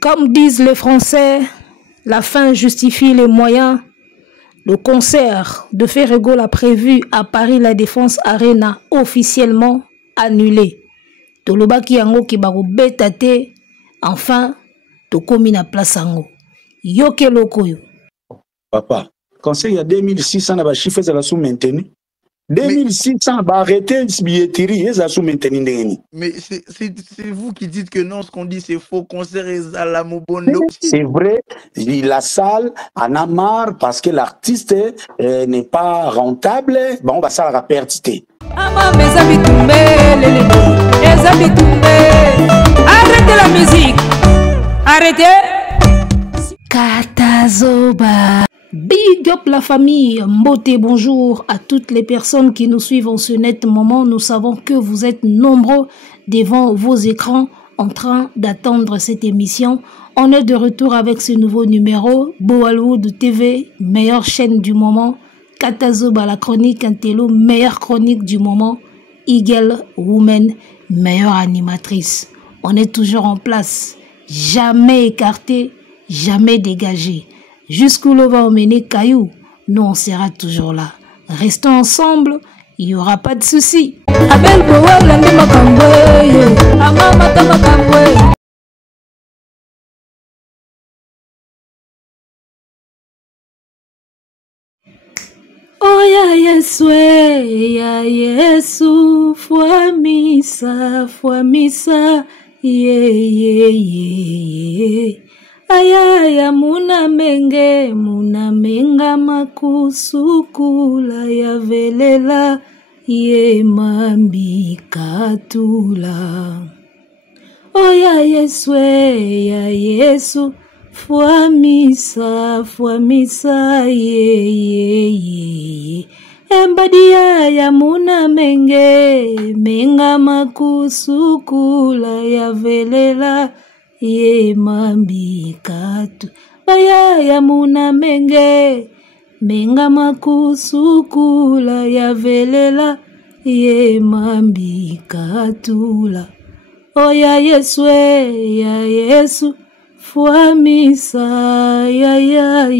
Comme disent les Français, la fin justifie les moyens. Le concert de Ferrego l'a prévu à Paris La Défense Arena officiellement annulé. Tolobaki yango ki bako betate, enfin, tokomi na place yango. Yoke lokoyo. Papa, conseil il y a 2600 na ba chiffres ça la sous maintenu. 2600 va arrêter billetterie et ça sous maintenu ndeni. Mais c'est vous qui dites que non, ce qu'on dit c'est faux, concert et à Mobondo. C'est vrai, la salle en a marre parce que l'artiste n'est pas rentable, bon on va ça la perdre. Arrêtez la musique. Arrêtez. Katazoba. Big up la famille, Mbote, bonjour à toutes les personnes qui nous suivent en ce net moment. Nous savons que vous êtes nombreux devant vos écrans en train d'attendre cette émission. On est de retour avec ce nouveau numéro, Boalwood TV, meilleure chaîne du moment. Katazoba, la chronique Intello, meilleure chronique du moment. Eagle Woman, meilleure animatrice. On est toujours en place, jamais écarté, jamais dégagé. Jusqu'où l'on va emmener Caillou, nous on sera toujours là. Restons ensemble, il n'y aura pas de soucis. Oh ya Yesu, foi missa, yeah. Ayaya muna menga makusukula ya velela ye mambi katula. Oh ya Yesu, foi missa, yeah. Embadia ya muna menga makusukula ya velela ye mambi katu. Baya ya muna menga makusukula ya velela ye mambi katula. Oh ya Yesu, fuamisa ya.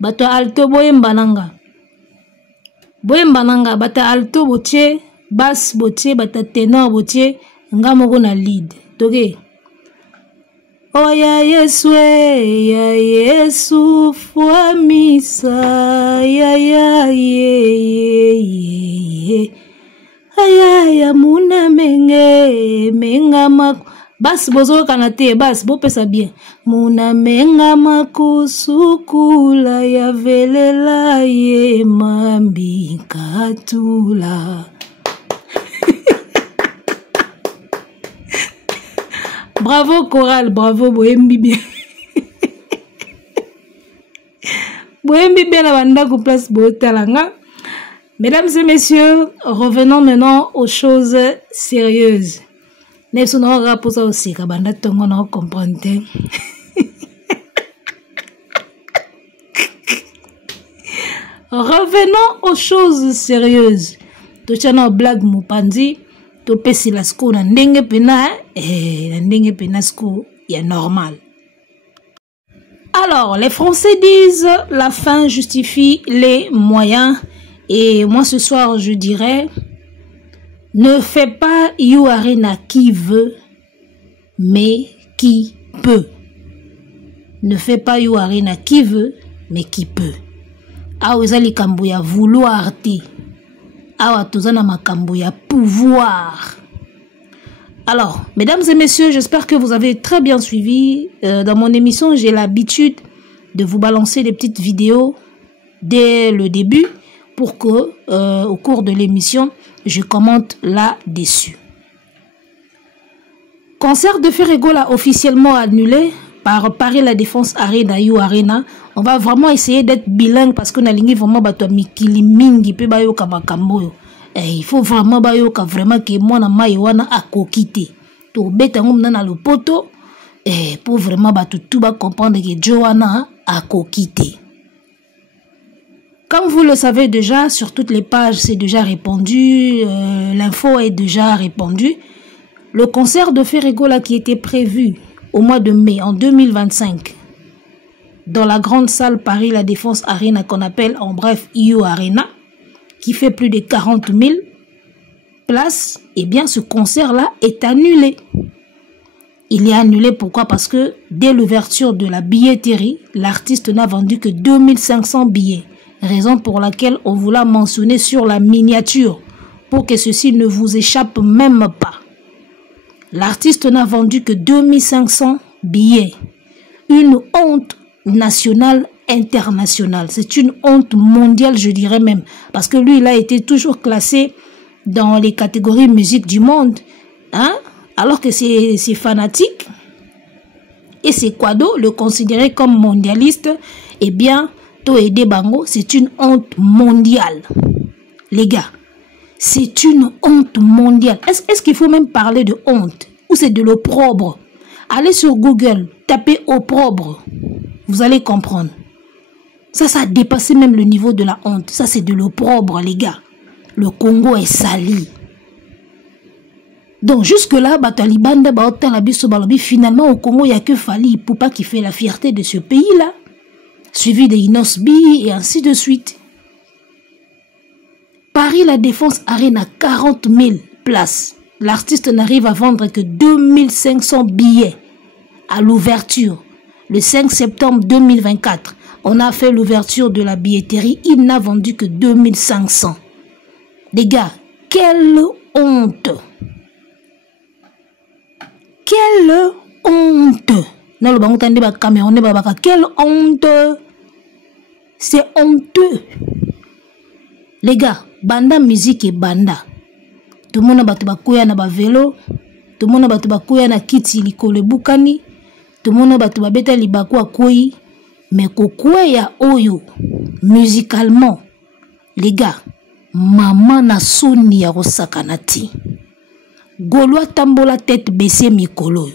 Bato alto boyembananga, bata alto boche, bass boche, bata tenor boche, nga moko na lead. Toge. Oh ya Yesu, fuamisa ya. Ayaya muna menga maku. Bas bozo kanate, bas bo pesa bien. Muna menga makusukula ya velela ye mambi katula. Bravo Coral, bravo Bohembi bien. Bohembi bien la banda ku place Botalanga. Mesdames et messieurs, revenons maintenant aux choses sérieuses. Revenons aux choses sérieuses. Tochana blague Mupandi. Topesi la sco na ndenge pena na ndenge pena sco ya normal. Alors, les Français disent la fin justifie les moyens. Et moi ce soir je dirais, ne fais pas You Arena qui veut, mais qui peut. Ne fais pas You Arena qui veut, mais qui peut. Ah ozali kambo ya vouloir te. Ah tozana makambo ya pouvoir. Alors, mesdames et messieurs, j'espère que vous avez très bien suivi. Dans mon émission, j'ai l'habitude de vous balancer des petites vidéos dès le début pour que, au cours de l'émission, je commente là-dessus. Concert de Ferrego l'a officiellement annulé par Paris La Défense Arena, You Arena. On va vraiment essayer d'être bilingue parce qu'on a ligné vraiment bato mikili mingi pe bayo kamakambo. Il faut vraiment bayo ka vraiment que moi na maïwana a kokite. To beta ngom na le poto pour vraiment bato tout ba comprendre que Joanna a kokite. Comme vous le savez déjà, sur toutes les pages, c'est déjà répandu, l'info est déjà répandue. Le concert de Ferrego là qui était prévu au mois de mai en 2025 dans la grande salle Paris La Défense Arena qu'on appelle en bref IU Arena, qui fait plus de 40 000 places, eh bien ce concert-là est annulé. Il est annulé pourquoi? Parce que dès l'ouverture de la billetterie, l'artiste n'a vendu que 2500 billets. Raison pour laquelle on vous l'a mentionné sur la miniature, pour que ceci ne vous échappe même pas. L'artiste n'a vendu que 2500 billets. Une honte nationale, internationale. C'est une honte mondiale, je dirais même. Parce que lui, il a été toujours classé dans les catégories musique du monde. Hein? Alors que c'est fanatique. Et c'est Quado, le considérer comme mondialiste. Eh bien, Toede Bango, c'est une honte mondiale. Les gars, c'est une honte mondiale. Est-ce qu'il faut même parler de honte? Ou c'est de l'opprobre? Allez sur Google, tapez opprobre. Vous allez comprendre. Ça a dépassé même le niveau de la honte. Ça, c'est de l'opprobre, les gars. Le Congo est sali. Donc, jusque-là, finalement, au Congo, il n'y a que Fally Ipupa qui fait la fierté de ce pays-là. Suivi de Inosbi et ainsi de suite. Paris La Défense Arena, 40 000 places. L'artiste n'arrive à vendre que 2500 billets à l'ouverture. Le 5 septembre 2024, on a fait l'ouverture de la billetterie. Il n'a vendu que 2500. Les gars, quelle honte! Quelle honte! Quelle honte! C'est honteux. Les gars, banda musique et banda. Tout le monde a na vélo. Tout le monde a na kiti likolo bukani. Tout le monde a beta libaku akoi. Mais kokweya oyo musicalement, les gars, maman na soni ya rosakanati. Gaulois tambola tête baissée mikolo.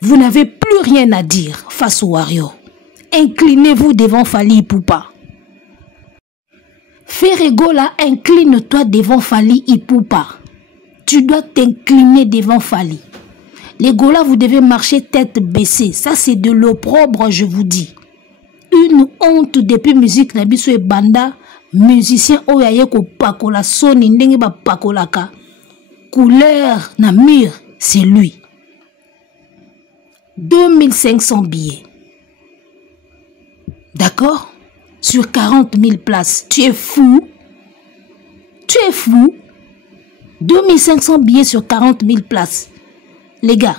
Vous n'avez plus rien à dire face au Warrior. Inclinez-vous devant Fally Ipupa. Ferregola, incline-toi devant Fally Ipupa. Tu dois t'incliner devant Fally. Les Gola, vous devez marcher tête baissée. Ça, c'est de l'opprobre, je vous dis. Une honte depuis musique Nabiso et Banda. Musicien Oyayeko Pakola, Soni Ndenge ba Pakolaka. Couleur na mur, c'est lui. 2500 billets. D'accord? Sur 40 000 places. Tu es fou? Tu es fou? 2500 billets sur 40 000 places. Les gars,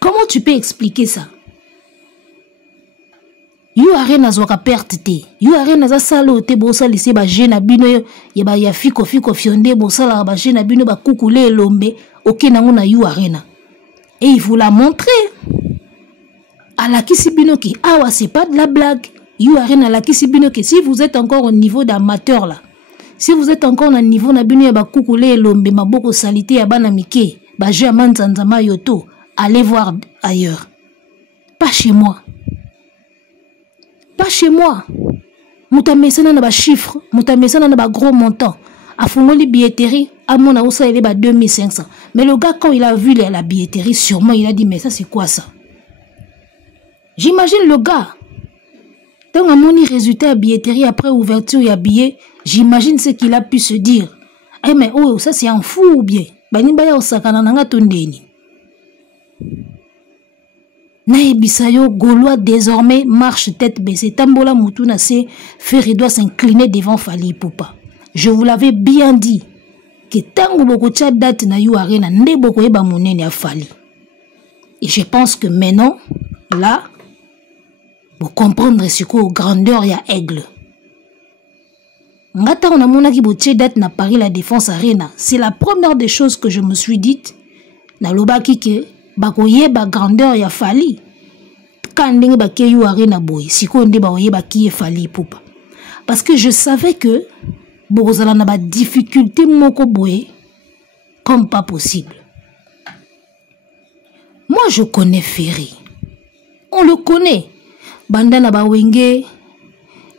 comment tu peux expliquer ça? You arena zoka perte te. You arena za salo te bosa lise ba jena bino ya fiko fionde bosa la ba jena bino ba kukule lombe. Ok nango na you arena. Et il vous l'a montré. À la Kisibinoki, awa c'est pas de la blague. You arena à la Kisibinoki. Si vous êtes encore au niveau d'amateur là, si vous êtes encore au niveau na bino ya ba kukule lombe maboko salité ya bana mike, ba jeu manzanzama yoto, allez voir ailleurs. Pas chez moi. Pas chez moi. Moutamesana na ba chiffre, moutamesana na ba gros montant. A fongoli billetterie, à mon aoussa il est 2500. Mais le gars quand il a vu la billetterie, sûrement il a dit mais ça c'est quoi ça? J'imagine le gars. Tant à mon résultat à billetterie après ouverture il y a billet, j'imagine ce qu'il a pu se dire. Eh mais oh ça c'est un fou ou bien? Bani baya osakana nanga tondeni. Naebisayo Gaulois désormais marche tête baissée. Tambola Moutouna se Ferry doit s'incliner devant Fally Ipupa. Je vous l'avais bien dit que tango boko tcha date na you arena nde boko eba monene ya Fally. Et je pense que maintenant là vous comprendre ce qu'au grandeur ya aigle. Ngata on a monaki boche date na Paris La Défense Arena. C'est la première des choses que je me suis dite na lobaki ke bakoye ba grandeur ya Fally. Kandenge ba ke you arena boy. Siko nde ba oye ba ki Fally Ipupa. Parce que je savais que Bozala na ba difficulté moko boy comme pas possible. Moi je connais Ferry. On le connaît. Banda na ba wenge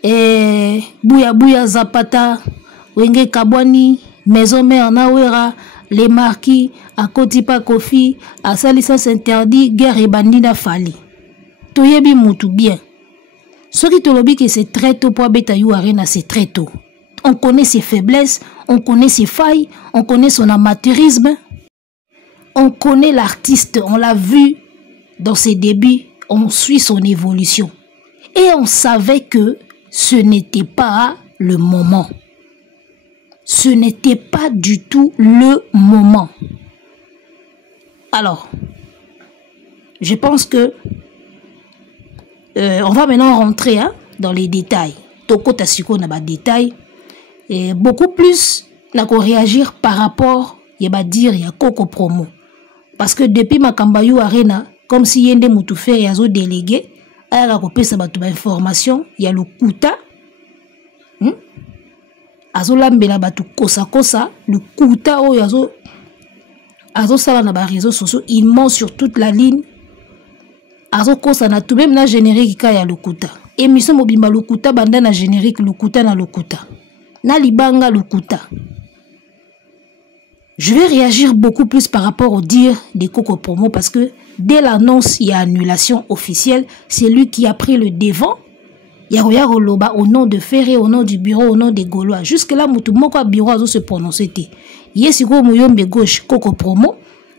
Bouya Zapata, Wenge Kabwani, Maison Mère Nawera, les marquis, à Kotipa Kofi, à Salissas interdit, guerre et bandina fali. Toyebi moutou bien. Ce qui te lobby que c'est très tôt pour Betayou Arena, c'est très tôt. On connaît ses faiblesses, on connaît ses failles, on connaît son amateurisme. On connaît l'artiste, on l'a vu dans ses débuts, on suit son évolution. Et on savait que ce n'était pas le moment. Ce n'était pas du tout le moment. Alors, je pense que on va maintenant rentrer dans les détails. Toko Tasiko n'a pas de détails. Et beaucoup plus n'a qu'à réagir par rapport, il va dire, il y a Coco Promo. Parce que depuis ma Kambayou Arena, comme si y a des moutoufer et azo délégué, il y a information, il y a le Kouta. Azo lambela batu kosa kosa, le Kouta ou azo sala na ba réseaux sociaux, il ment sur toute la ligne. Azo kosa na tout même na générique ka ya le Kouta. Émission mobimba le Kouta banda na générique le Kouta na le Kouta. Na libanga le Kouta. Je vais réagir beaucoup plus par rapport au dire des Coco Promo parce que dès l'annonce, il y a annulation officielle. C'est lui qui a pris le devant. Il y a Loba au nom de Ferré, au nom du bureau, au nom des Gaulois. Jusque-là, Moutoumoko bureau a se prononcé. Yesiko Mouyombe gauche Coco Promo.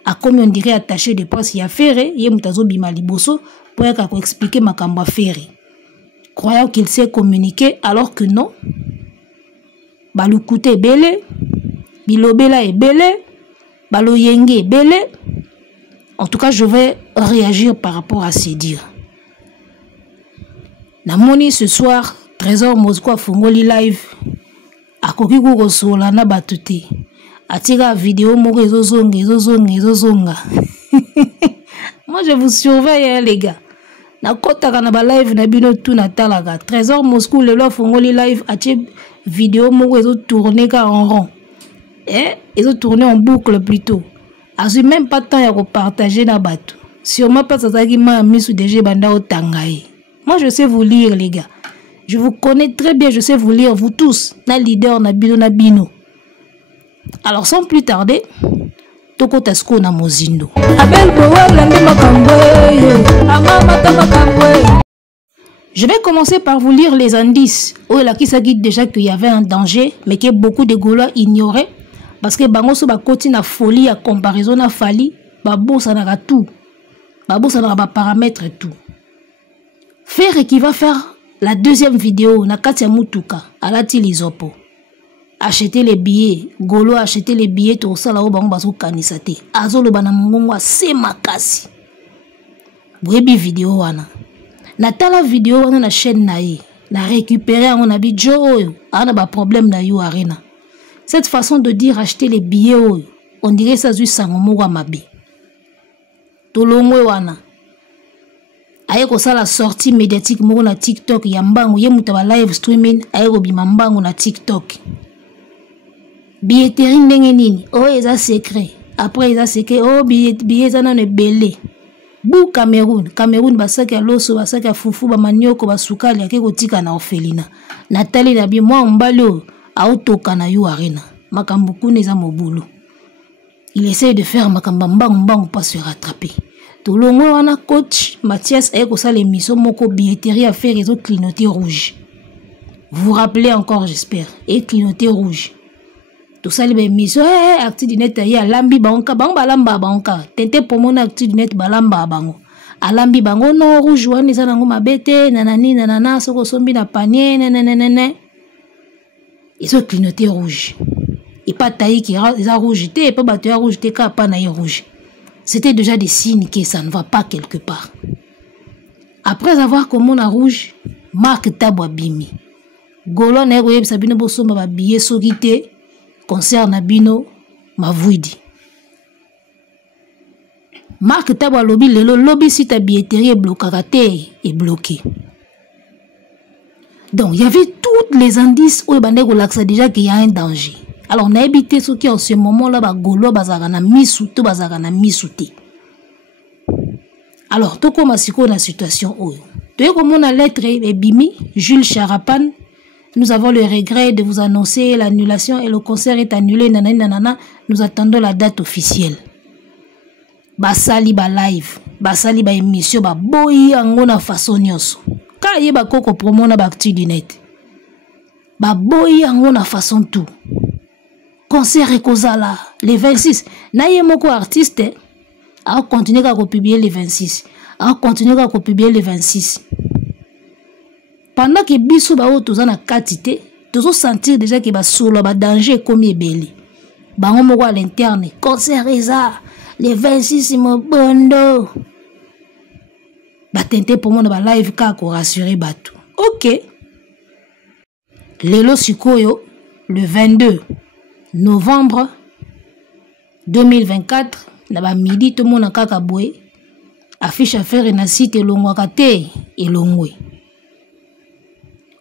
A comme on dirait attaché de presse, il y a Ferré, il y a Moutazo Bimaliboso pour expliquer ma camba Ferré. Croyant qu'il sait communiquer alors que non. Baloukoute est belé. Bilobela est belé, Baloyenge est belé. En tout cas, je vais réagir par rapport à ces dires. Namoni ce soir, Trésor Moscou Fongoli live. A Kokigo Rosola na batute. Atira vidéo mo zonga. Moi je vous surveille les gars. Na kota kana ba live na bino tout na talaga. Trésor Moscou le lo Fongoli live ati vidéo mo tourner en rond. Ils ont tourné en boucle plutôt. J'ai même pas de temps à repartager dans bateau. Sûrement pas ça qui m'a mis sous DG Banda au Tangaï. Moi je sais vous lire les gars. Je vous connais très bien, je sais vous lire vous tous. Na leader na bino. Alors sans plus tarder, Toko Tasko na Mozindo. Je vais commencer par vous lire les indices. Oh là qui ça guide déjà qu'il y avait un danger, mais que beaucoup de Gaulois ignoraient. Parce que bango so ba koti na folie à comparaison na fali, babo ça n'a tout. Babo ça n'a pas paramètres et tout. Faire qui va faire la deuxième vidéo na Katia Mutuka à la Tilizopo. Acheter les billets, Golo acheter les billets to sala o bango baso kanisate. Azolo bana mongo se makasi. Bwebi vidéo wana. Na tala vidéo wana na chaîne na ye. Na récupérer on abi jo ana ba problème na You Arena. Cette façon de dire acheter les billets, on dirait ça juste sangomo wa mabe. Tolongwe wana. Aye ko la sortie médiatique mo na TikTok yambango ye mutaba live streaming aye ko bimambango na TikTok. Billetterie ndenge nini? Oh eza secret. Après eza secret oh billet za na belé. Bu Cameroun basaki ya loso basaki ya fufu ba manioko basukali ake ko tika na orphelina. Nathalie na bi moi mbalo autoka na You Arena. Makambo kune za mobulu. Il essaie de faire makambo mbango pas se rattraper. Tolongo wana coach Mathias ayeko sa l'émission moko billetterie à faire les autres clignoter rouge. Vous vous rappelez encore j'espère et clignoter rouge. Tout ça les émissions acti du net ya lambi banka balamba banka tente pour mon acti du net balamba bango. Alambi bango no rouge wana za nango mabete nanana soko sombi na panier nanana. Ils ont clignoté rouge. Et pas taillé qui a rouge, et pas battu à rouge, et pas naï rouge. C'était déjà des signes que ça ne va pas quelque part. Après avoir comme on a rouge, Marc Tabwa Bimi. Golo na yeb sabino boso ma billet sogité concerne bino ma vuidi. Marc Tabwa lobby le lobby si ta billetterie est bloqué. Donc, il y avait tous les indices où il déjà qu'il y a un danger. Alors, on a évité ce qui en ce moment-là, Golo, Bazarana, Misouté, Bazarana, Misouté. Alors, tout comme la situation, tu es comme on a lettre, Bimi, Jules Charapan, Nous avons le regret de vous annoncer l'annulation et le concert est annulé. Nanana, nanana. Nous attendons la date officielle. Basali ba live, basali ba émission, ba boyi yango na façon nyonso. Ka yeba koko promo na ba actu du net. Ba boyi yango na façon tout. Concert ekozala le 26. Na ye moko artiste a continuer à publier le 26. A continuer à publier le 26. Pendant que biso ba o toza na katité, tozo sentir déjà que ba solo ba danger comme ebeli. Bango moko à l'interne, concert eza le 26 mobondo. Ba tente pour moi ba live ka ko rassurer batou. OK. Lelo sikoyo le 22 novembre 2024 na ba midi to mona kaka boy affiche à faire na site elongwaka te elongwe.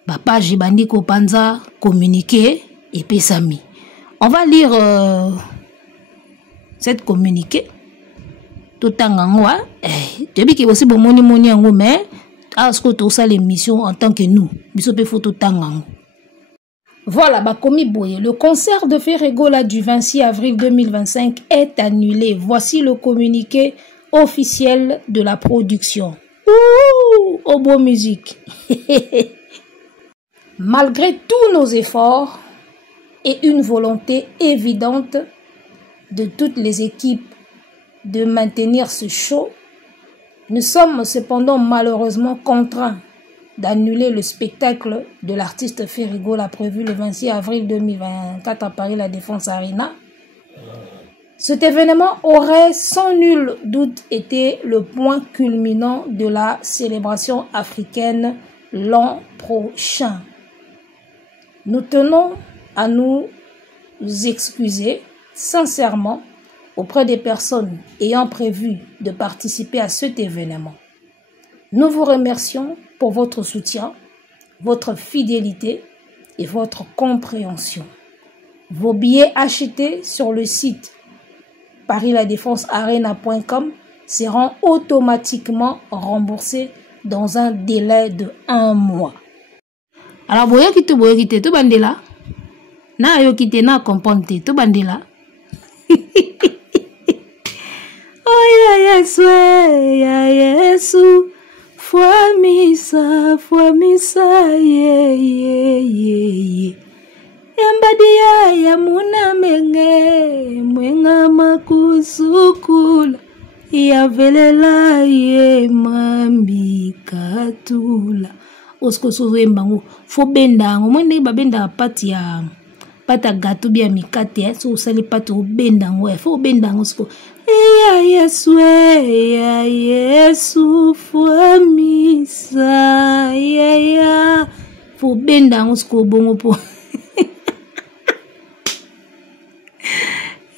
Ba page bandi ko panza communiqué et pesami. On va lire cette communiqué. Tout en haut, depuis que aussi bon moni en haut, mais à ce que tout ça l'émission en tant que nous, biso pe faut tout en haut. Voilà, bah commis boye. Le concert de Ferregola du 26 avril 2025 est annulé. Voici le communiqué officiel de la production. Ouh, au beau musique. Malgré tous nos efforts et une volonté évidente de toutes les équipes de maintenir ce show, nous sommes cependant malheureusement contraints d'annuler le spectacle de l'artiste Ferregola prévu le 26 avril 2024 à Paris La Défense Arena. Cet événement aurait sans nul doute été le point culminant de la célébration africaine l'an prochain. Nous tenons à nous excuser sincèrement auprès des personnes ayant prévu de participer à cet événement. Nous vous remercions pour votre soutien, votre fidélité et votre compréhension. Vos billets achetés sur le site parisladefensearena.com seront automatiquement remboursés dans un délai de 1 mois. Alors, boyokite to bandela. Na yokite na comprendre to bandela. Oh ya Yesu, foi misa, ye. Embadia ya muna menge, mwenga makusukula, ya velela ye mambi katula. Osko sozo embango, fo benda, mwende ba benda pati ya pata gato bia mikate, so sali pati o benda ngo, fo benda ngo sko. Ya Yesu, foi misa, ya, fo benda ngo sko bongo po.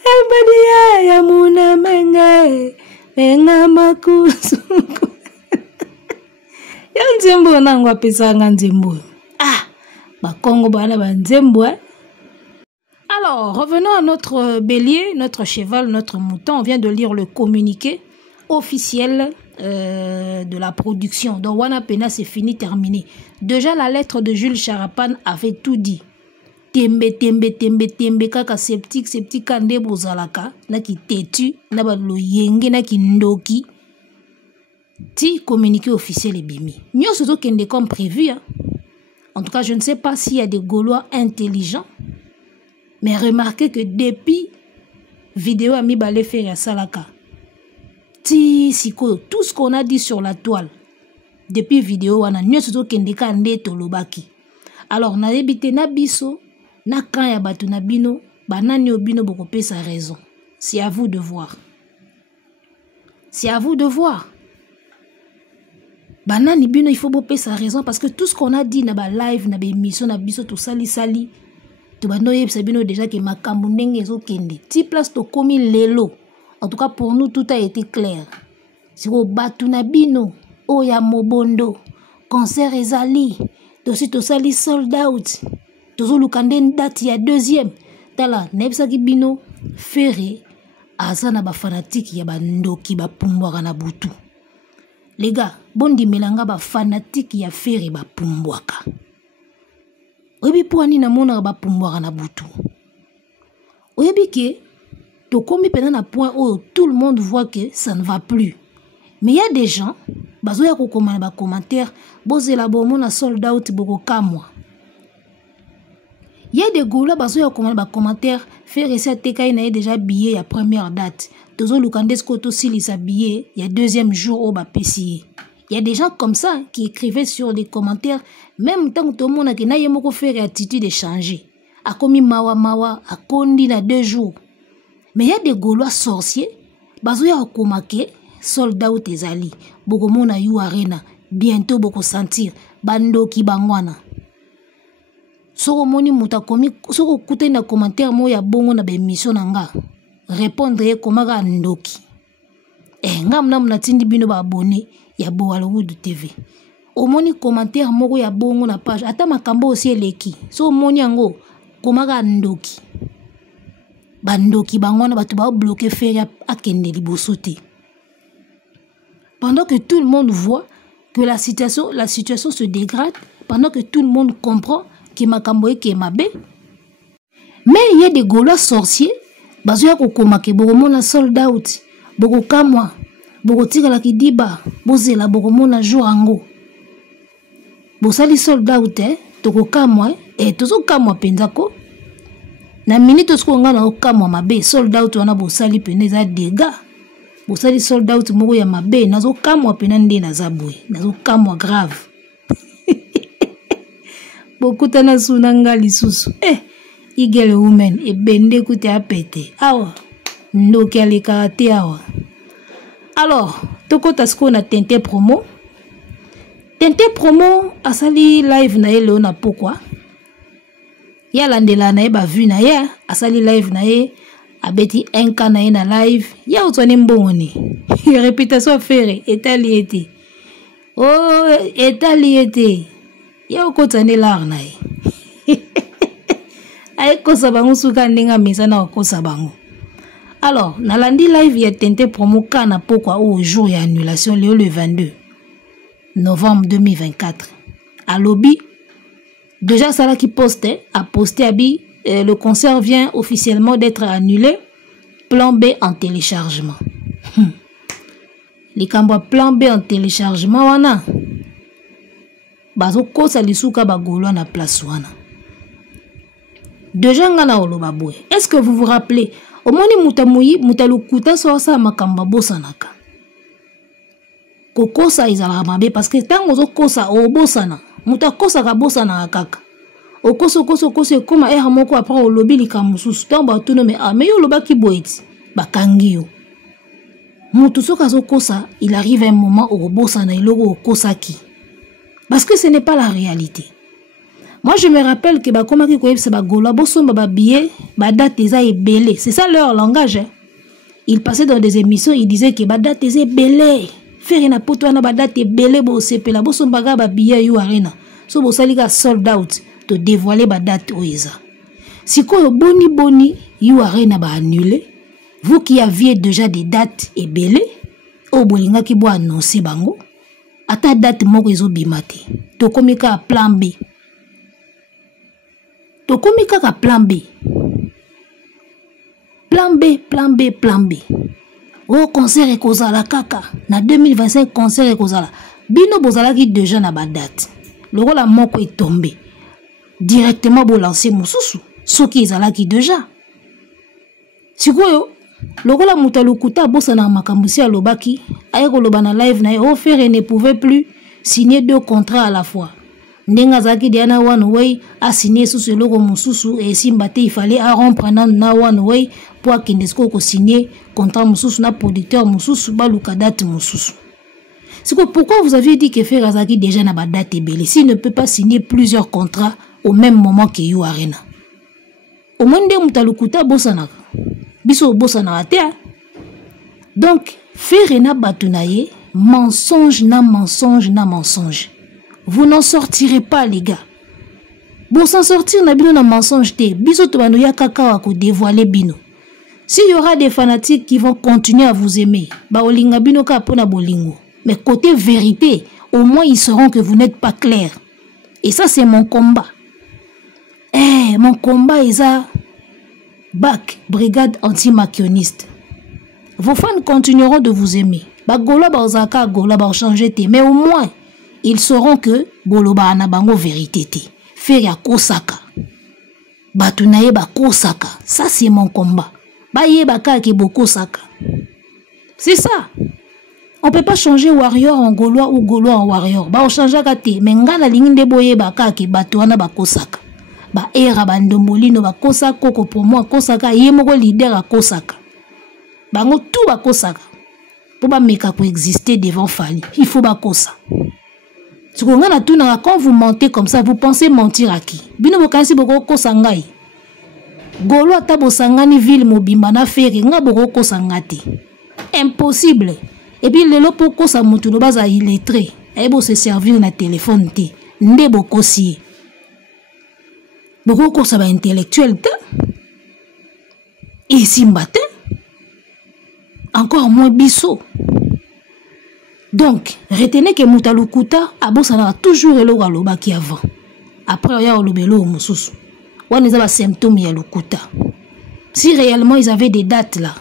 Embadia ya muna menge, menga makusuku. Nzembo nango apesanga nzembo. Ah, bakongo bana ba nzembo. Alors, revenons à notre bélier, notre cheval, notre mouton. On vient de lire le communiqué officiel de la production. Donc, Wana Pena, c'est fini, terminé. Déjà, la lettre de Jules Charapan avait tout dit. Tembe, kaka sceptique, kande bozalaka, na ki tetu, na ba lo yenge, na ki ndoki. Ti communiqué officiel et bimi. Nous sommes kende comme prévu. Hein. En tout cas, je ne sais pas s'il y a des Gaulois intelligents. Mais remarquez que depuis vidéo ami balé faire à Salaka. Ti siko, tout ce qu'on a dit sur la toile. Depuis vidéo wana nous sommes kende kande tolobaki. Alors na ebité na biso na kan ya batu na bino, banani obino boko pesa raison. C'est à vous de voir. C'est à vous de voir. Banani bino il faut bopé sa raison parce que tout ce qu'on a dit na ba live na ba émission na biso to sali to bano yebisa bino déjà que makambo ndenge zo kende ti place to komi lelo. En tout cas pour nous tout a été clair. Si o batu na bino o ya mobondo concert ezali to si to sali sold out to zo lukande date ya deuxième tala nebisa ki bino ferré azana ba fanatique ya ba ndoki ba pumbwaka na butu. Les gars, bondi melanga ba fanatique ya Ferre ba pumbwaka. Oyebi po ani na mona ba pumbwaka na butu. Oyebi ke to komi pendant na point où tout le monde voit que ça ne va plus. Mais il y a des gens, bazo ya ko komana ba commentaire, bozela bomo na sold out boko kamwa. Il y a des gars bazo ya komana ba commentaire, faire essayer tekai na déjà billet ya première date. Tozo lukandes ko to silisa billet, il y a deuxième jour au ba pesier. Il y a des gens comme ça qui écrivaient sur les commentaires, même tant que tout le monde a que na yemoko faire attitude de changer. A komi mawa, a kondi na 2 jours. Mais il y a des Gaulois sorciers, bazo ya komake, sold out ezali. Boko mona yu arena, bientôt boko sentir, bando ki bangwana. Soko moni muta komi, soko kute na commentaire mo ya bongo na bemission na nga. Répondre ye komaka ndoki. Ngam nam na tindi bino ba abonné ya Boalououdou TV. Au moni commentaire moko ya bongo na page, ata makambo aussi eleki. So moni yango komaka ndoki. Bandoki bangwana batu ba bloquer faire akende liboso te. Pendant que tout le monde voit que la situation se dégrade, pendant que tout le monde comprend que makambo eke mabe. Mais il y a des Gaulois sorciers, bazo ya kokomake bokomona sold out, boko kamwa, boko tika la kidiba, bozela bokomona jour ango. Bosali sold out toko kamwa tozo kamwa penzako. Na minute siko nga na okamwa mabe sold out wana bosali pene za dega. Bosali sold out moko ya mabe nazo kamwa pena nde na zabwe, nazo kamwa grave. Bokuta na sunanga lisusu. Igele women ebende kuti apete. Awa. Ndoki aleka te awa. Alors, toko tasko na Tente Promo. Tente Promo asali live na ele na pourquoi? Ya landela na ba vu na ye asali live na ye abeti enka na ye na live ya otone mbongoni. Réputation faire etaliete. Oh, etaliete. Ya okotane lar na ye. Aikosa bango suka ndenga misa na okosa bango. Alors, nalandi live ya Tente Promo kana pourquoi au jour ya annulation le 22 novembre 2024. À lobby, déjà Salah qui postait, a posté Abi, le concert vient officiellement d'être annulé. Plan B en téléchargement. Les cambres plan B en téléchargement wana. Bazo kosa lisuka bagolo na place wana. Déjà ngana oloba boy. Est-ce que vous vous rappelez? Omoni mutamuyi mutalukuta sosa makamba bosanaka. Kokosa izala mabe parce que tango zo kosa obosana. Mutakosa ka bosana kaka. Okoso koma moko après olobi likamususu. Tango batuno me mais yo loba ki boeti. Bakangi yo. Mutu soka zo kosa, il arrive un moment où obosana iloko okosa ki. Parce que ce n'est pas la réalité. Moi, je me rappelle que comme qui koyeb ba gola bosomba ba billet, ba date eza ebele. C'est ça leur langage. Hein? Ils passaient dans des émissions, ils disaient que ba date eza ebele. Faire na poto na ba date ebele bo sepela bosomba ga ba billet yu arena. So bo salika sold out to dévoiler ba date oiza. Si ko boni yu arena ba annulé, vous qui aviez déjà des dates ebele, o bolinga ki bo annoncer bango. Ata date moko ezo bimate. To komika plan B. To komika ka plan B. Plan B. Oh, concert et kozala kaka. Na 2025, concert et kozala. Bino bozala ki déjà na ba date. Loko la moko est tombé. Directement bo lancer mususu. Soki ezala ki déjà. Sikoyo, loko la mutalukuta bosa na makambusi alobaki. Ayeko loba na live na oh frère ne pouvait plus signer 2 contrats à la fois. Ndenga zaki diana one way a signé sous ce logo mususu et simbate il fallait à rompre na one way pour kindesko ko signer contrat mususu na producteur mususu baluka date mususu. C'est pourquoi vous avez dit que Frère Azaki déjà na ba date belé s'il ne peut pas signer plusieurs contrats au même moment que You Arena. Au moins de mutalukuta bosanaka. Biso bosanaka te. Donc Frère na batunaye mensonge na mensonge. Vous n'en sortirez pas, les gars. Pour s'en sortir, na bino na mensonge te. Biso to bano ya kaka ko dévoiler bino. S'il y aura des fanatiques qui vont continuer à vous aimer, ba olinga bino ka pona bolingo. Mais côté vérité, au moins ils sauront que vous n'êtes pas clair. Et ça c'est mon combat. Mon combat est à BAC, brigade anti-maquilloniste. Vos fans continueront de vous aimer. Gola Baozaka, Gola ba changer té, mais au moins ils sauront que Boloba na bango vérité té. Faire ya kosaka. Batunaye ba kosaka. Ça c'est mon combat. Baye baka ke boko saka. C'est ça. On peut pas changer warrior en gaulois ou gaulois en warrior. Ba changer kate, mais ngana linginde boye baka ke batuana ba kosaka. Ba era bandombolino ba kosaka koko pour moi kosaka yemoko leader a kosaka. Bango tout ba kosaka. Pour pas meka coexister devant Fali. Il faut ba kosa. Quand vous mentez comme ça, vous pensez mentir à qui? Bino bokansi boko kosangai. Golo tabo sangani ville mobimba na fere nga boko kosangate. Impossible. Et puis le lopo kosa mutu no baza illettré. Ebo se servir na téléphone te. Nde boko si. Boko kosa ba intellectuel te. Et simbate. Encore moins bisso. Donc, retenez que Moutalukuta a toujours le loba qui avant. Après, il y a le belo mususu. On a des symptômes ya lukuta. Si réellement ils avaient des dates là,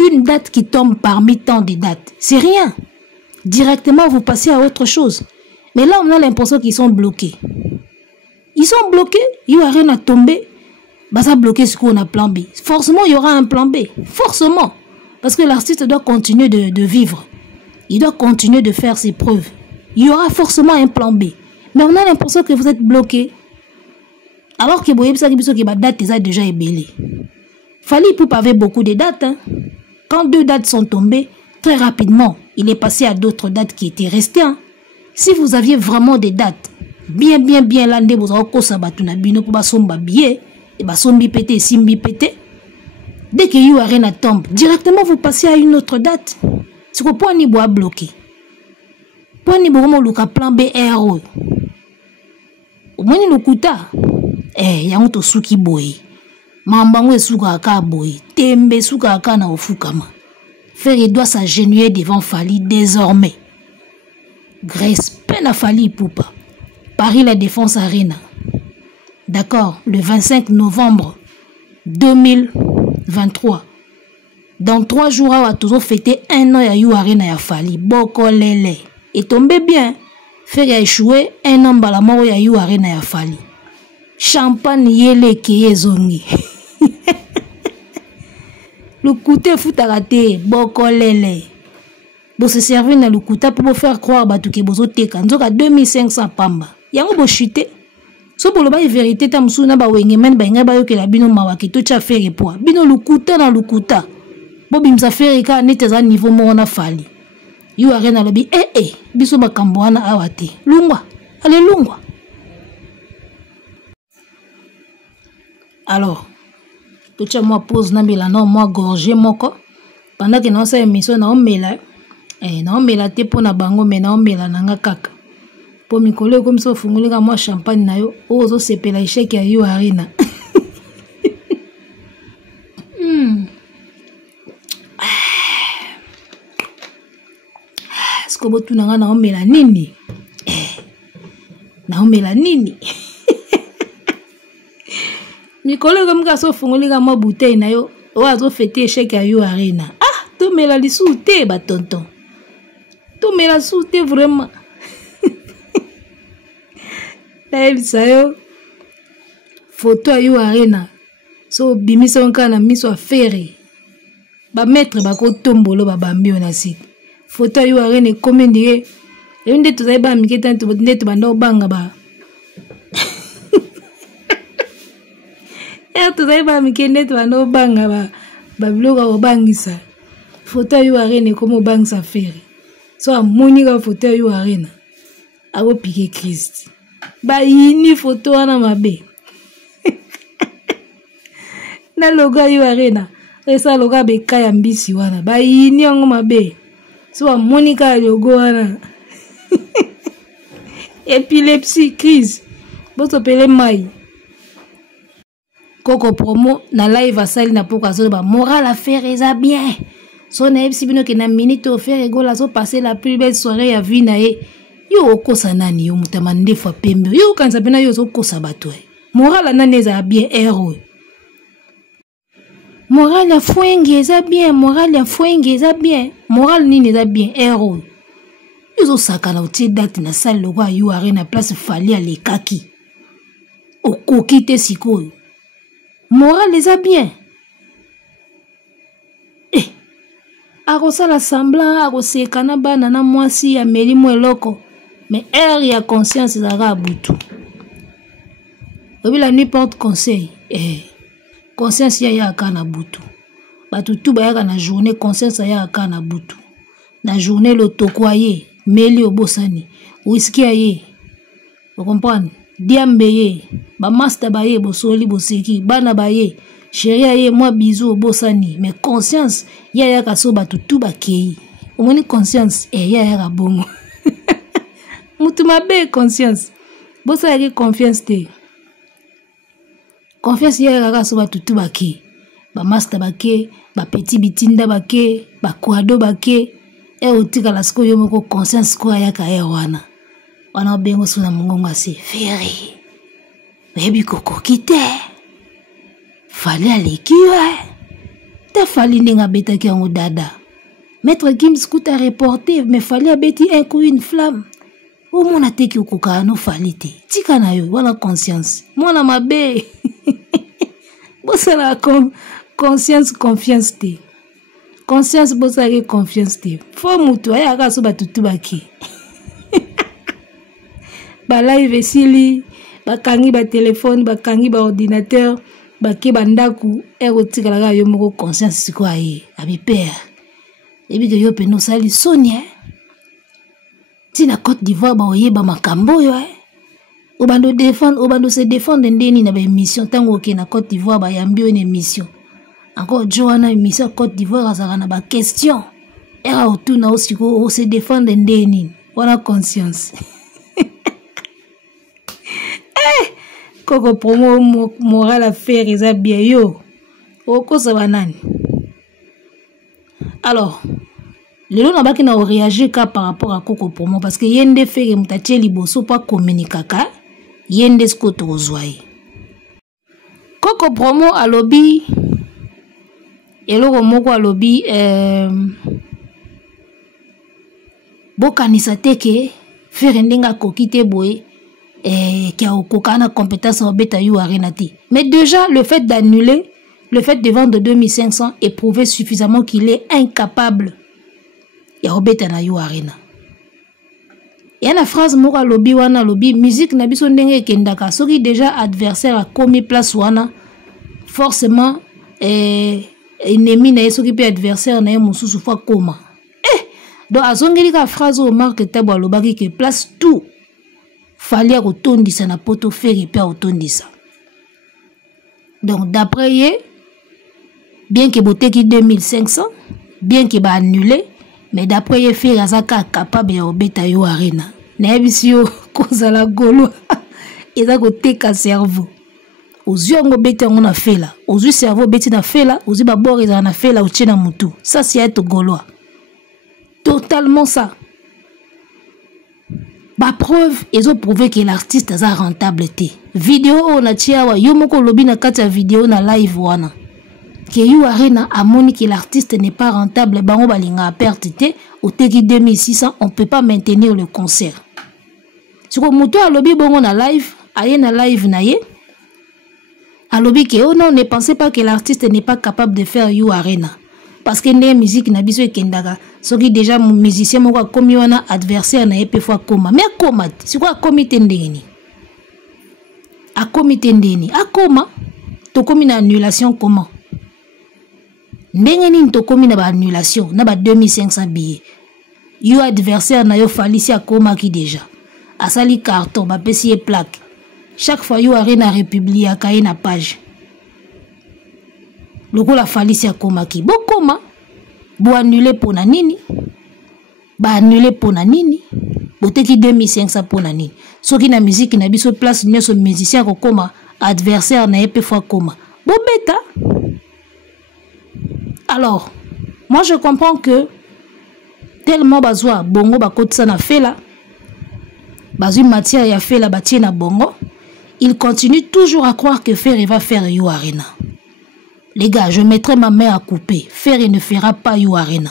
une date qui tombe parmi tant de dates, c'est rien. Directement, vous passez à autre chose. Mais là, on a l'impression qu'ils sont bloqués. Ils sont bloqués, il n'y a rien à tomber. Bah, ça bloqué ce qu'on a plan B. Forcément, il y aura un plan B. Forcément. Parce que l'artiste doit continuer de vivre. Il doit continuer de faire ses preuves. Il y aura forcément un plan B. Mais on a l'impression que vous êtes bloqué. Alors que la date est déjà ébellée. Fali Poupa avait beaucoup de dates. Hein. Quand 2 dates sont tombées, très rapidement, il est passé à d'autres dates qui étaient restées. Hein. Si vous aviez vraiment des dates, bien là, vous avez dès que you arena tombe, directement vous passez à une autre date. C'est que point ni bois bloqué. Point ni bois le plan B RO. Au moins le kuta. Yango to suki boy. Mambango suka ka boy. Tembe suka ka na ofukama. Frère doit s'agenouiller devant Fali désormais. Grèce peine à Fali Poupa. Paris la Défense Arena. D'accord, le 25 novembre 2023. Dans 3 jours, on va toujours fêter 1 an à You Arena ya Fali. Boko lele. Et tombé bien. Faire échouer 1 an à la mort à You Arena ya Fali. Champagne yele keye zongi. Le couteau fout à rater. Boko lele. Bon se servir dans le couteau pour faire croire que bozo teka. Nzoka 2500 pamba. Yango bo chuter. So pour le bail vérité tam suna ba wengemen ba nga ba yo ke la bino mawaki to cha faire poa. Bino lukuta na lukuta. Bo bimsa faire ka neteza niveau mo na Fali. You arena lobi biso ba kamboana awate. Lungwa. Allez lungwa. Alors, tout ça moi pose na bila non moi gorgé moko. Pendant que non sa émission na omela. Na omela te pona bango mais na omela nanga kaka. Po mikolo comme ça fungulika moi champagne na yo ozo sepela échec ya You Arena. Sko botu nanga na omela nini? Na omela nini? Mikolo comme ça so fungulika moi bouteille na yo ozo fêter échec ya You Arena. Ah, to mela lisu te ba tonton. To mela sou te vraiment. Sayo photo à You Arena so bimisa onka na miso a ferry ba maître ba ko tombolo ba bambi on a site photo à You Arena comme ndie et nde to ba miketa to nde to banda obanga ba to ba mikende to banda obanga ba bloga obangisa photo à You Arena comme obangisa ferry so amoni ka photo à You Arena abo piquer Christ ba yini photo wana mabe na logo You Arena esa logo be kaya mbisi wana ba yini yango mabe so a Monica logo wana épilepsie crise boto pele mai koko promo na live asali na poka zo ba moral affaire eza bien so na ebisi bino ke na minute offert egola so passer la plus belle soirée ya vie na ye yo okosa nani yo mutama ndefa pembe yo kanza pena yo okosa bato Moral nani eza bien héros. Moral ya fwenge eza bien, moral ya fwenge eza bien. Moral nini eza bien héros. Izo sakana uti date na salle logo yu arena place fali alekaki. Okoki te sikoyo. Moral eza bien. Akosala semblant akosekana bana na mwasi ya meli mweloko. Mais air ya conscience ezaka butu. Obi la nuit porte conseil. Conscience ya kana butu. Batu tu bayaka na journée conscience ya kana butu. Na journée lo tokwaye meli obosani. Whisky aye. Vous comprenez? Diambe ye. Ba master baye bosoli boseki. Bana baye. Chérie aye moi bisou obosani. Mais conscience ya kaso batu tu bakei. Omoni conscience ya bongo. Mutu mabe conscience. Bosa yaki confiance te. Confiance ya kaso batu tu bakei. Ba master bakei, ba petit bitinda bakei, ba kwado bakei. Otika la sko yo moko conscience ko ayaka wana. Wana bengo suna mungongo ase feri. Baby koko kite. Fali alikiwa. Ta fali ninga beta ki yango dada. Maître Gims kuta reporter mais fali abeti un coup une flamme. O mona teki okoka no fali te. Tika na yo wana conscience. Mona mabe. Bosala conscience confiance te. Conscience bosa ke confiance te. Fo mutu aya ka so batutu baki. Ba live esili, ba kangi ba téléphone, ba kangi ba ordinateur, ba ke bandaku erotika la yo moko conscience siko aye. Abi père. Ebi ke yo pe no sali Sonia. Ti na Côte d'Ivoire ba oyeba makambo yo Obando se défendre ndeni na ba émission tango ke na Côte d'Ivoire ba yambi une émission. Encore Joanna émission Côte d'Ivoire azaka na ba question. Era otuna osiko o se défendre ndeni. Wana conscience. Koko promo moral à faire eza bien yo. Oko sa banani. Alors, le long nabaki na réagir ka par rapport à Koko promo parce que yende fait mutatie liboso pa communiquer yende sko tozwai. Koko promo a lobby eloko moko a lobby bokanisa teke faire ndenga kokite boye qui a aucune compétence en bêta yu arenati. Mais déjà le fait d'annuler, le fait de vendre 2500 est prouvé suffisamment qu'il est incapable. Il y a bêta na yu arena. Il y a une phrase mora lobby wana lobby musique na biso ndenge kendaka soki déjà adversaire a commis place wana forcément ennemi na soki pe adversaire na mususu fa koma. Donc azongeli ka phrase au marque tabo lobaki que place tout fallait rotondisa na poto faire et pas rotondisa. Donc d'après ye bien que boteki 2500 bien que ba annulé mais d'après ye faire azaka capable ya obeta yo arena na ebisio kozala golo eza koteka cerveau ozwi yango beta yango na fela ozwi cerveau beti na fela ozwi babor eza na fela ochina mutu ça c'est être gaulois totalement ça. Ba preuve ils ont prouvé que l'artiste a rentable té. Vidéo on a tia wa yo moko lobi na kati ya vidéo na live wana. Que yu arena amoni que l'artiste n'est pas rentable bango balinga a perte té au teki 2600 on peut pas maintenir le concert. Siko muto a lobi bongo na live, aye na live na ye. A lobi que oh non ne pensez pas que l'artiste n'est pas capable de faire yu arena. Parce que la musique na biso ekendaka soki déjà mon musicien moko komi wana adversaire na yepe fois koma mais koma c'est quoi comité ndeni a comité ndeni a koma to komi na annulation comment ndenge ni to komi na ba annulation na ba 2500 billets yo adversaire na yo falisi a koma ki déjà asali carton ba pesi plaque chaque fois yo arena republier akaye na page loko la falisi a koma ki bokoma bo annuler pona nini ba annuler pona nini boteki 2500 pona nini soki na musique na biso place nyoso musicien ko koma adversaire na yepe fois koma bo beta. Alors moi je comprends que tellement bazwa bongo ba kotisa na fela bazui matière ya fela batie na bongo il continue toujours à croire que Ferry va faire You Arena. Les gars, je mettrai ma main à couper. Ferry ne fera pas You Arena.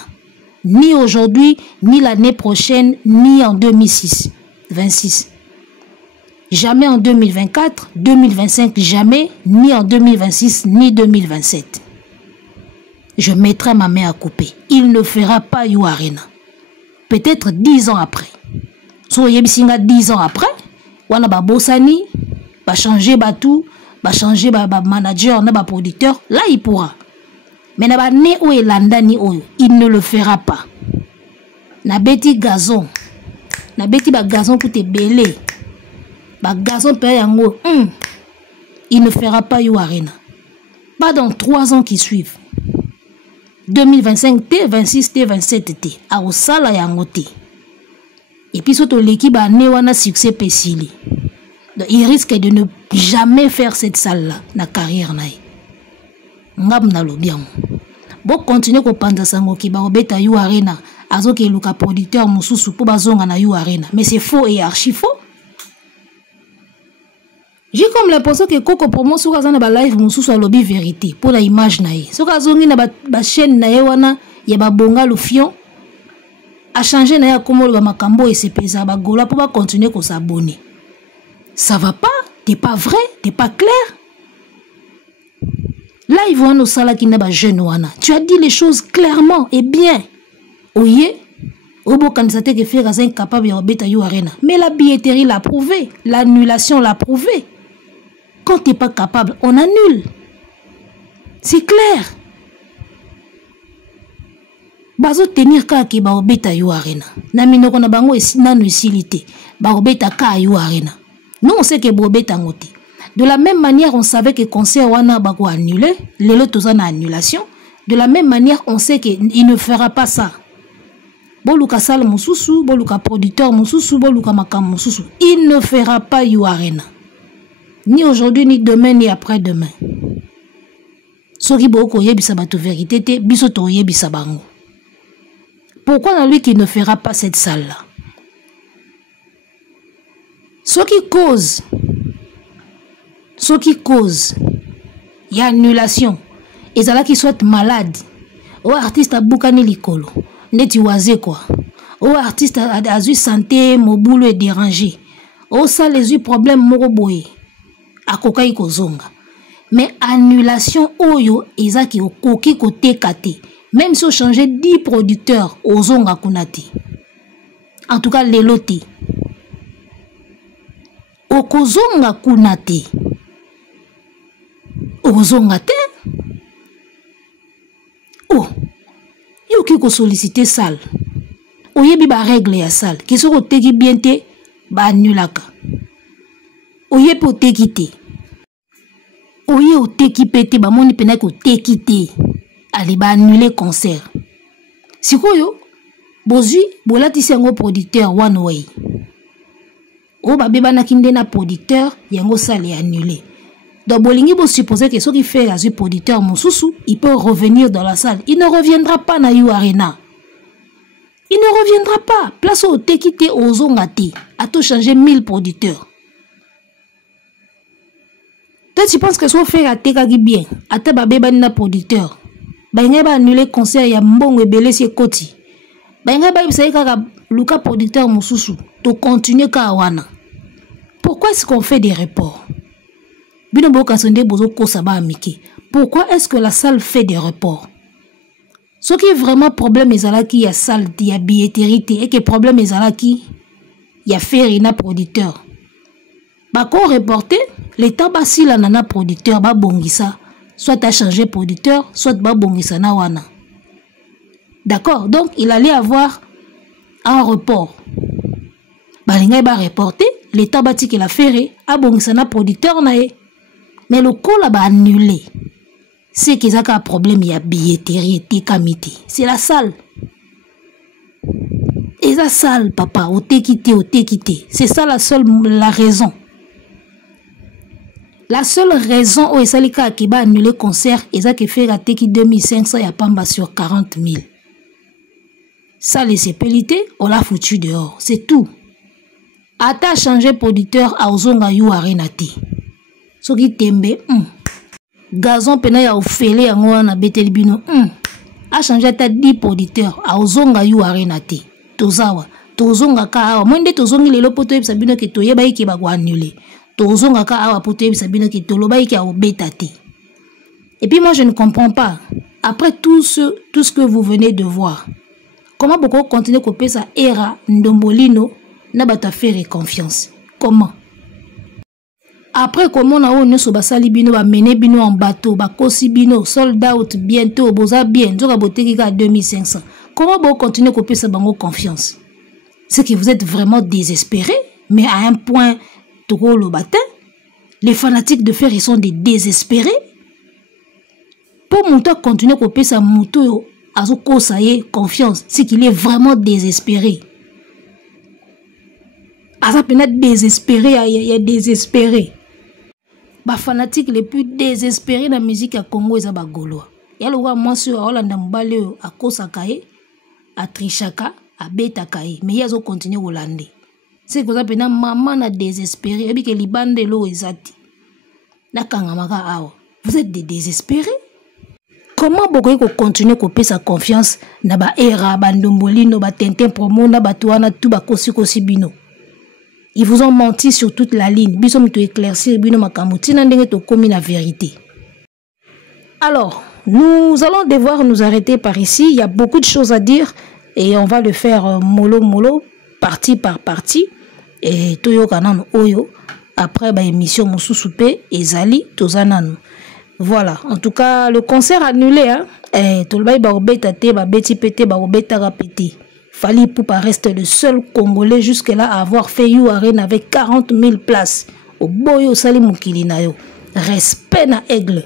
Ni aujourd'hui, ni l'année prochaine, ni en 2026. Jamais en 2024, 2025, jamais, ni en 2026, ni 2027. Je mettrai ma main à couper. Il ne fera pas You Arena. Peut-être 10 ans après. So yebsinga 10 ans après, wana ba bossani, ba changer ba tout, ba changer ba manager, na ba producteur, là il pourra. Mais na ba ne o elanda ni oyo, il ne le fera pas. Na beti gazon. Na beti ba gazon pour te belé. Ba gazon pe yango. Il ne fera pas You Arena. Pas dans 3 ans qui suivent. 2025 T, 26 T, 27 T. A osala yango T. Et puis surtout l'équipe a un succès pesili. Donc il risque de ne jamais faire cette salle là na carrière naï. Ngam na lo bien. Bon continuer ko panda sango ki ba obeta You Arena. Azo ke luka producteur mususu po bazonga na You Arena. Mais c'est faux et archi faux. J'ai comme l'impression que Coco pour moi sur na ba live mususu a lobby vérité pour la image naï. Sur zongi na ba chaîne naï wana ya ba bonga le fion. A changer na ya comme le makambo et c'est pesa ba gola pour pas continuer qu'on s'abonner. Ça va pas, t'es pas vrai, t'es pas clair. Là ils vont nous sala qui n'a pas jeune wana. Tu as dit les choses clairement et bien. Oye, obo candidaté que faire incapable de beta You Arena. Mais la billetterie l'a prouvé, l'annulation l'a prouvé. Quand t'es pas capable, on annule. C'est clair. Bazo tenir ka ki ba obeta You Arena. Na minoko na bango nanu isilité. Ba obeta ka You Arena. Nous on sait que bobeta ngote. De la même manière, on savait que concert wana ba ko annuler, lelo tozana annulation. De la même manière, on sait qu'il ne fera pas ça. Boluka sal mususu, boluka producteur mususu, boluka makam mususu. Il ne fera pas You Arena. Ni aujourd'hui, ni demain, ni après-demain. Soki boko yebisa bato vérité te, biso to yebisa bango. Pourquoi dans lui qui ne fera pas cette salle-là? Ce qui cause, il y a annulation. Et ça là qui soit malade. Ou artiste a boukani likolo. Neti waze quoi. Ou artiste a eu santé, moboulou est dérangé. Ou ça les eu problèmes moroboye. A kokai kozonga. Mais annulation oyo, eza ki okoki kote kate. Même si on changeait 10 producteurs aux zonga kunati. En tout cas, les lotis. Au kozonga kunati. Au zonga te. Oh. Yo ki ko solliciter salle. Oyebi ba règle ya salle. Ki so ko teki bien te, ba annulaka. Oyebi o teki te. Oye o teki pete, ba moni pena ko teki te. Allez, ba annuler concert. Si quoi yo, bozui, bolati sengo producteur one way. O ba beba na kinde na producteur, yango sale annulé. Donc bolingi bo supposer que ceux qui fait la producteur mususu, il peut revenir dans la salle. Il ne reviendra pas na You Arena. Il ne reviendra pas. Place au te quitté aux zongati. A tout changer 1000 producteurs. Toi tu penses que soit fait à te kagi bien. A te ba beba na producteur. Ba ba annuler concert ya mbongo ebele si koti. Ba ba ibisa kaka luka producteur mususu to continuer ka wana. Pourquoi est-ce qu'on fait des reports? Bino boka sonde bozo ko saba amiki. Pourquoi est-ce que la salle fait des reports? Ce qui est vraiment problème ezalaki ya salle ya billetterie et que problème ezalaki ya Ferry na producteur. Ba ko reporter l'état basi la nana producteur ba bongisa. Soit à changer producteur, soit ba bongisa na wana. D'accord? Donc, il allait avoir un report. Balinga ba reporter, l'état bati que la Ferry a bongisa na producteur nae. Mais le col a annulé. C'est qu'ils ont un problème, il y a billetterie et kamiti. C'est la salle. Et la salle, papa, au te quitté. C'est ça la raison. La seule raison où Esalika qui va annuler le concert, et ça qui fait rater qui 2500 y a pas sur 40 000. Ça, les sépélités, on l'a foutu dehors. C'est tout. Ata changer producteur à Ozonga You Arena. soki tembe gazon pena ya ofele yango wana beteli bino a changé ta 10 producteurs a ozonga yu arena te tozawa tozonga ka awa mwende tozongi lelo poto yebisa bino ke toyeba yeke ba ko annuler tozonga ka awa poto yebisa bino ke toloba yeke a obeta te. Et puis moi je ne comprends pas après tout ce que vous venez de voir comment beaucoup continuer à copier sa era ndombolino na bata faire confiance comment. Après, comment on a eu nos basali bino, ba mené bino en bateau, ba kosi bino, sold out bientôt, boza bien, zoga boteki à 2500. Comment vous continuez à copier ça bango confiance? C'est que vous êtes vraiment désespérés, mais à un point trop le matin, les fanatiques de fer, ils sont des désespérés. Pour monter continuer à copier ça moto, azoko ça y est, confiance, c'est qu'il est vraiment désespéré. Asa peut-être désespéré, il y a désespéré. Ba fanatique les plus désespérés dans la musique à Congo est ba Gaulois. Ya le roi moi sur Hollande mbale a Kosakaye, a Trichaka, a Betakaye, mais ils ont continué Hollande. C'est que ça pena maman na désespéré et puis que libande lo ezati. Na kangamaka awa. Vous êtes des désespérés? Comment beaucoup continuer couper sa confiance na ba era ba ndombolino ba Tintin promo na ba tuana tout ba kosi bino? Ils vous ont menti sur toute la ligne. Ils ont éclairci la vérité. Alors, nous allons devoir nous arrêter par ici. Il y a beaucoup de choses à dire et on va le faire mollo, partie par partie. Et Toyo Kanan Oyo, après l'émission Moussousoupe et Zali Tozanan. Voilà, en tout cas, le concert annulé. Hein? Tolbaï Barobeta Te, Beti Pete, Barobeta Rapete. Fally Ipupa reste le seul Congolais jusque-là à avoir fait You Arena avec 40 000 places. Au Boyo Sali Mukilinayo. Respect na aigle.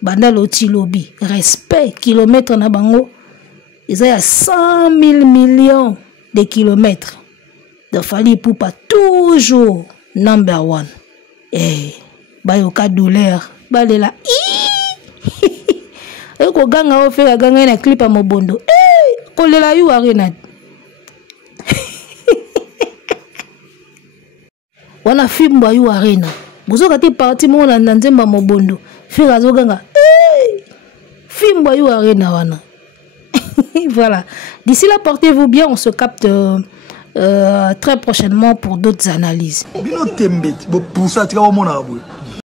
Banda Loti Lobby. Respect. Kilomètres na bango. Ils ont 100 000 millions de kilomètres. De Fally Ipupa toujours number one. Eh, bayoka douleur. Balela. Eko ganga o fait ganga na clip à Mobondo. Eh, kolela You Arena. Wana film ba You Arena. Bozoka ti parti mo na nzemba Mobondo. Fika zoganga. Film ba You Arena wana. Voilà. D'ici là, portez-vous bien. On se capte très prochainement pour d'autres analyses.